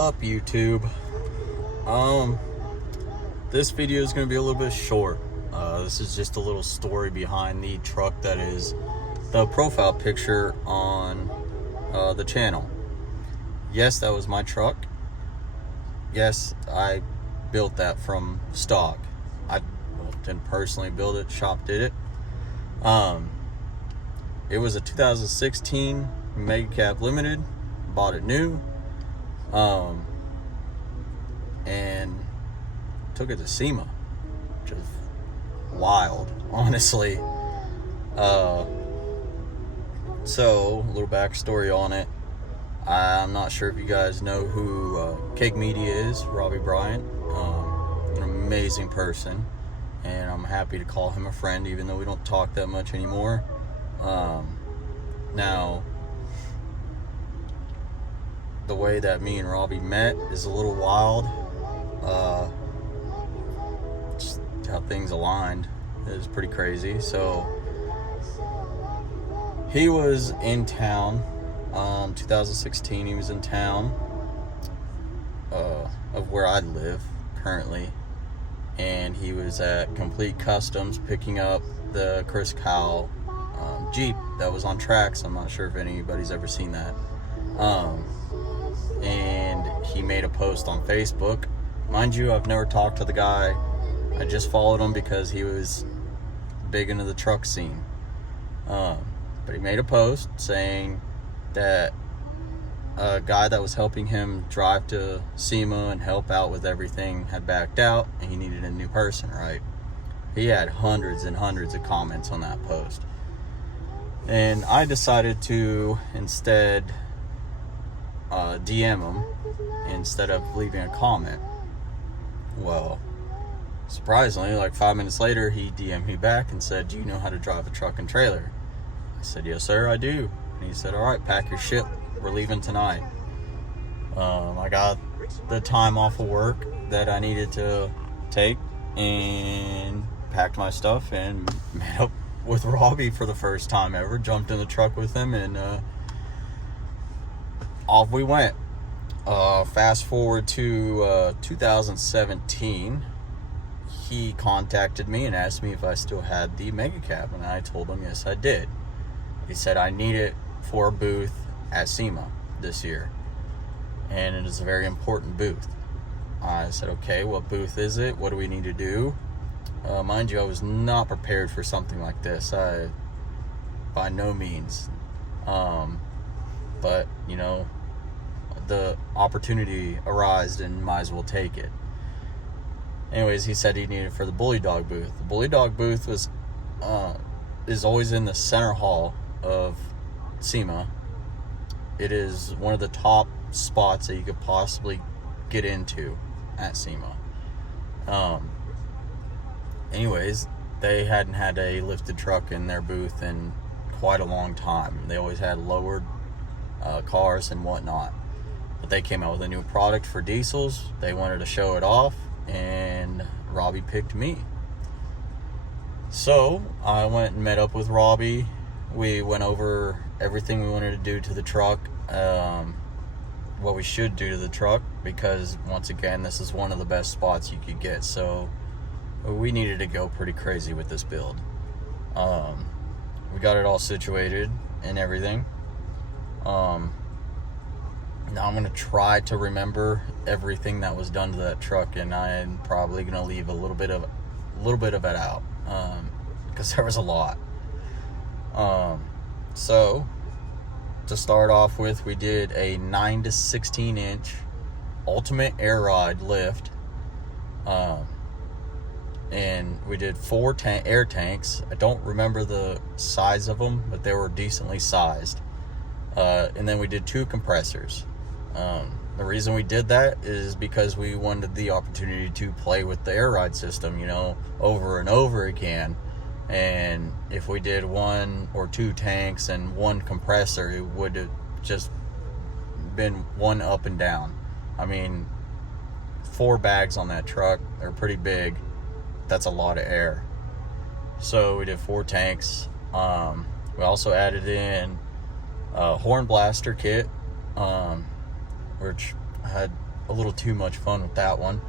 up, YouTube? This video is going to be a little bit short. This is just a little story behind the truck that is the profile picture on the channel. Yes, that was my truck. Yes, I built that from stock. I didn't personally build it, shop did it. It was a 2016 Mega Cab Limited. Bought it new. And took it to SEMA, which is wild, honestly. So, a little backstory on it. I'm not sure if you guys know who Cake Media is, Robbie Bryant. An amazing person, and I'm happy to call him a friend, even though we don't talk that much anymore. Now, the way that me and Robbie met is a little wild. Just how things aligned is pretty crazy. So he was in town, 2016. He was in town of where I live currently, and he was at Complete Customs picking up the Chris Kyle Jeep that was on tracks. I'm not sure if anybody's ever seen that. And he made a post on Facebook. Mind you, I've never talked to the guy. I just followed him because he was big into the truck scene. But he made a post saying that a guy that was helping him drive to SEMA and help out with everything had backed out, and he needed a new person, right? He had hundreds and hundreds of comments on that post. And I decided to instead DM him instead of leaving a comment. Well, surprisingly, like 5 minutes later, he DM'd me back and said, "Do you know how to drive a truck and trailer?" I said, "Yes, sir, I do." And he said, "All right, pack your shit. We're leaving tonight." I got the time off of work that I needed to take and packed my stuff and met up with Robbie for the first time ever. Jumped in the truck with him, and off we went. Fast forward to 2017, he contacted me and asked me if I still had the Mega Cab, and I told him yes, I did. He said I need it for a booth at SEMA this year, and it is a very important booth. I said, okay, what booth is it? What do we need to do? Mind you, I was not prepared for something like this. By no means. But, you know, the opportunity arose and might as well take it. Anyways, he said he needed it for the Bully Dog booth. The Bully Dog booth is always in the center hall of SEMA. It is one of the top spots that you could possibly get into at SEMA. Anyways, they hadn't had a lifted truck in their booth in quite a long time. They always had lowered cars and whatnot. But they came out with a new product for diesels. They wanted to show it off, and Robbie picked me. So I went and met up with Robbie. We went over everything we wanted to do to the truck, what we should do to the truck, because once again, this is one of the best spots you could get. So we needed to go pretty crazy with this build. We got it all situated and everything. Now I'm gonna try to remember everything that was done to that truck, and I'm probably gonna leave a little bit of it out, because there was a lot. So to start off with, we did a 9 to 16 inch ultimate air ride lift, and we did 4 air tanks. I don't remember the size of them, but they were decently sized. And then we did 2 compressors. The reason we did that is because we wanted the opportunity to play with the air ride system, you know, over and over again. And if we did 1 or 2 tanks and 1 compressor, it would have just been one up and down. I mean, 4 bags on that truck, they're pretty big. That's a lot of air. So we did 4 tanks. We also added in a horn blaster kit, which had a little too much fun with that one.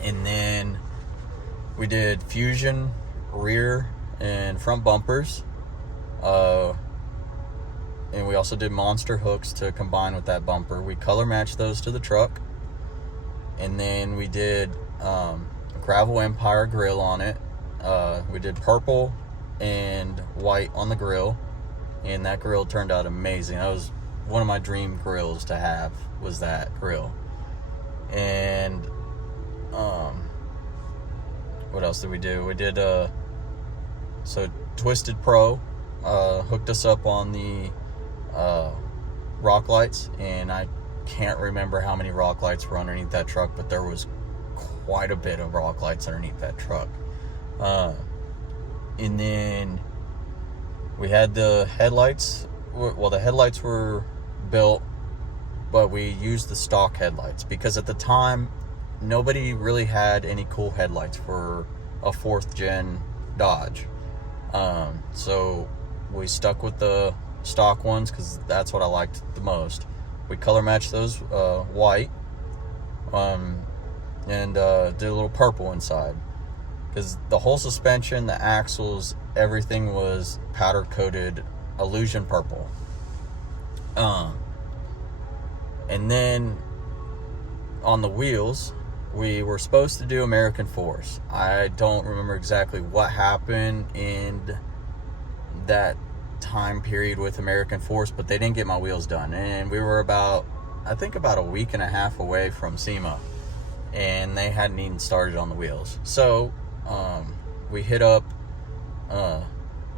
And then we did fusion rear and front bumpers. And we also did monster hooks to combine with that bumper. We color matched those to the truck. And then we did Gravel Empire grill on it. We did purple and white on the grill. And that grill turned out amazing. That was one of my dream grills to have, was that grill. And what else did we do? We did so Twisted Pro hooked us up on the rock lights, and I can't remember how many rock lights were underneath that truck, but there was quite a bit of rock lights underneath that truck. And then we had the headlights. Well, the headlights were built, but we used the stock headlights because at the time nobody really had any cool headlights for a 4th gen Dodge. So we stuck with the stock ones because that's what I liked the most. We color matched those white, and did a little purple inside because the whole suspension, the axles, everything was powder coated illusion purple. And then on the wheels, we were supposed to do American Force. I don't remember exactly what happened in that time period with American Force, but they didn't get my wheels done. And we were about a week and a half away from SEMA, and they hadn't even started on the wheels. So we hit up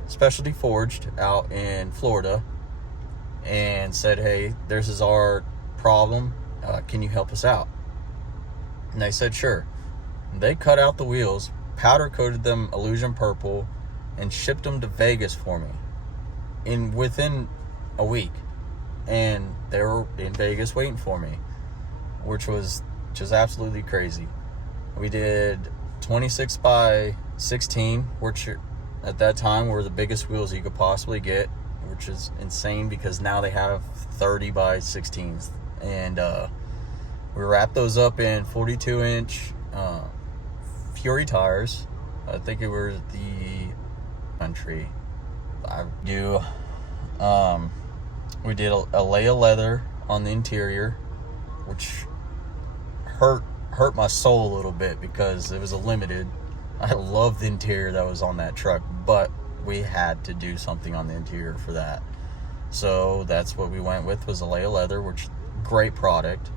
Specialty Forged out in Florida and said, hey, this is our problem. Can you help us out? And they said, sure. They cut out the wheels, powder coated them illusion purple, and shipped them to Vegas for me within a week. And they were in Vegas waiting for me, which was just absolutely crazy. We did 26 by 16, which at that time were the biggest wheels you could possibly get, which is insane because now they have 30 by 16s. And we wrapped those up in 42-inch Fury tires. I think it was the country. We did a lay of leather on the interior, which hurt my soul a little bit because it was a limited. I love the interior that was on that truck, but we had to do something on the interior for that. So that's what we went with, was a lay of leather, which great product.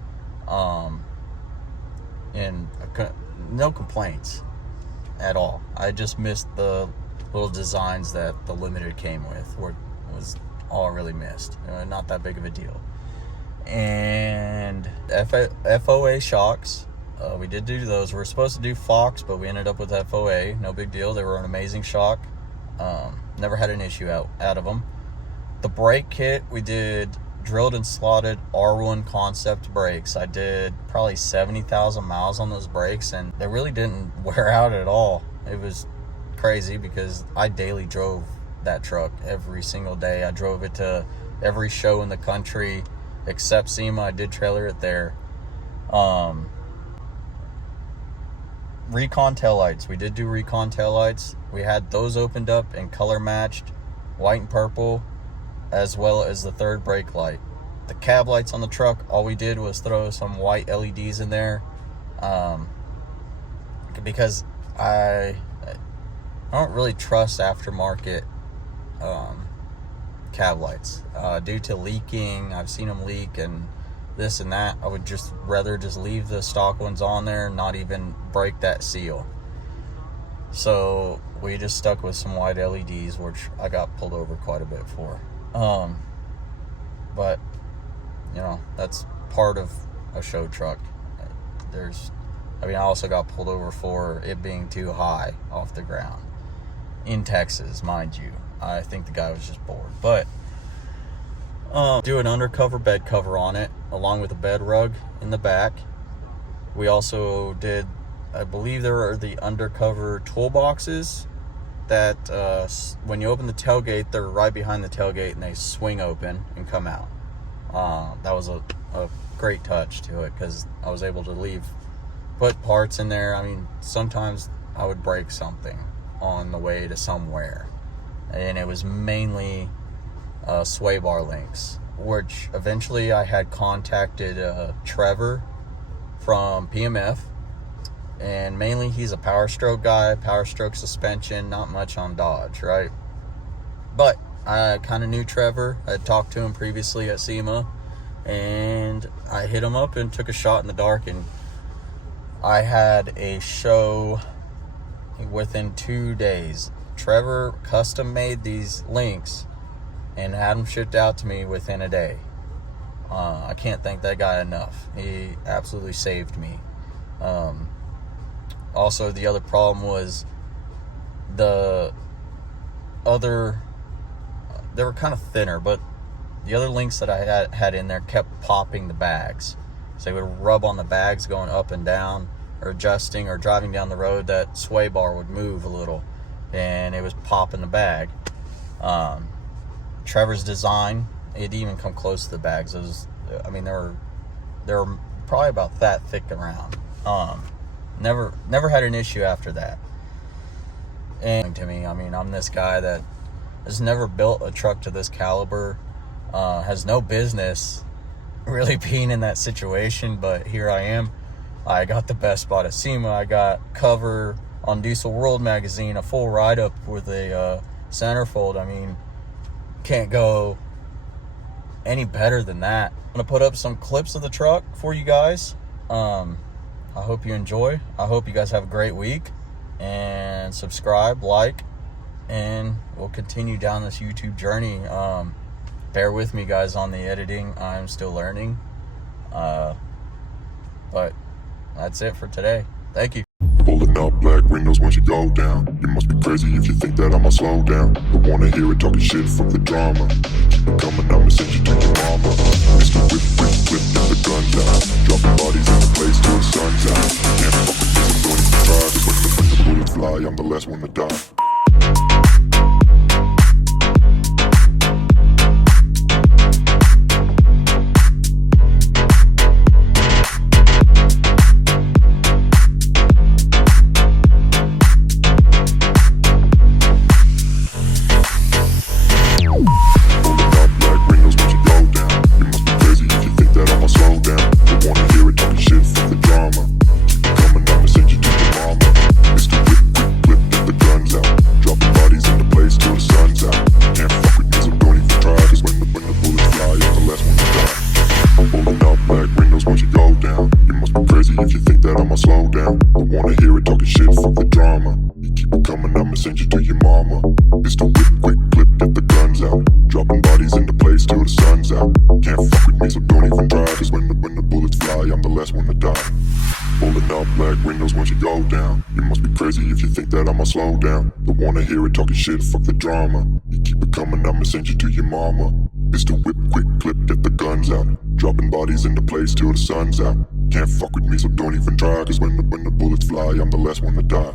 And no complaints at all. I just missed the little designs that the limited came with, was all I really missed. Not that big of a deal. And FOA shocks, we did do those. We were supposed to do Fox, but we ended up with FOA. No big deal. They were an amazing shock. Never had an issue out of them. The brake kit, we did drilled and slotted R1 concept brakes. I did probably 70,000 miles on those brakes, and they really didn't wear out at all. It was crazy because I daily drove that truck every single day. I drove it to every show in the country except SEMA. I did trailer it there. Recon taillights. We did do recon taillights. We had those opened up and color matched, white and purple, as well as the third brake light. The cab lights on the truck, all we did was throw some white LEDs in there, because I don't really trust aftermarket cab lights due to leaking. I've seen them leak and this and that. I would just rather just leave the stock ones on there and not even break that seal. So we just stuck with some white LEDs, which I got pulled over quite a bit for. But that's part of a show truck. I also got pulled over for it being too high off the ground in Texas, mind you. I think the guy was just bored. But do an undercover bed cover on it, along with a bed rug in the back. We also did, I believe there are the undercover toolboxes that when you open the tailgate, they're right behind the tailgate and they swing open and come out. That was a great touch to it, because I was able to put parts in there. I mean, sometimes I would break something on the way to somewhere, and it was mainly sway bar links, which eventually I had contacted Trevor from PMF, and mainly he's a power stroke guy, power stroke suspension, not much on Dodge, right? But I kind of knew Trevor. I had talked to him previously at SEMA, and I hit him up and took a shot in the dark, and I had a show within 2 days. Trevor custom made these links and had them shipped out to me within a day. I can't thank that guy enough. He absolutely saved me. Also, the other problem was they were kind of thinner, but the other links that I had in there kept popping the bags. So they would rub on the bags going up and down, or adjusting, or driving down the road. That sway bar would move a little, and it was popping the bag. Trevor's design, it didn't even come close to the bags. It was, I mean, they were probably about that thick around. Never had an issue after that. And to me, I mean, I'm this guy that has never built a truck to this caliber, has no business really being in that situation, but here I am. I got the best spot at SEMA. I got cover on Diesel World magazine, a full write-up with a centerfold. I mean, can't go any better than that. I'm gonna put up some clips of the truck for you guys. I hope you enjoy. I hope you guys have a great week, and subscribe, like, and we'll continue down this YouTube journey. Bear with me, guys, on the editing. I'm still learning, but that's it for today. Thank you. Pulling up black windows once you go down. You must be crazy if you think that I'ma slow down. Don't wanna hear it talking shit, fuck the drama. Keep it coming, I'ma send you to your mama. Mr. Whip, whip, get the guns out. Dropping bodies in the place till the sun's out. Can't fuck with this, I'm going to try. Just when the bullets fly, I'm the last one to die. If you think that I'ma slow down, don't wanna hear it talking shit, fuck the drama. You keep it coming, I'ma send you to your mama. It's the whip, quick clip, get the guns out. Dropping bodies into place till the sun's out. Can't fuck with me, so don't even try. Cause when the bullets fly, I'm the last one to die. Pulling up black windows once you go down. You must be crazy if you think that I'ma slow down. Don't wanna hear it talking shit, fuck the drama. You keep it coming, I'ma send you to your mama. It's the whip, quick clip, get the guns out. Dropping bodies into place till the sun's out. Can't fuck with me, so don't even try. Cause when the bullets fly, I'm the last one to die.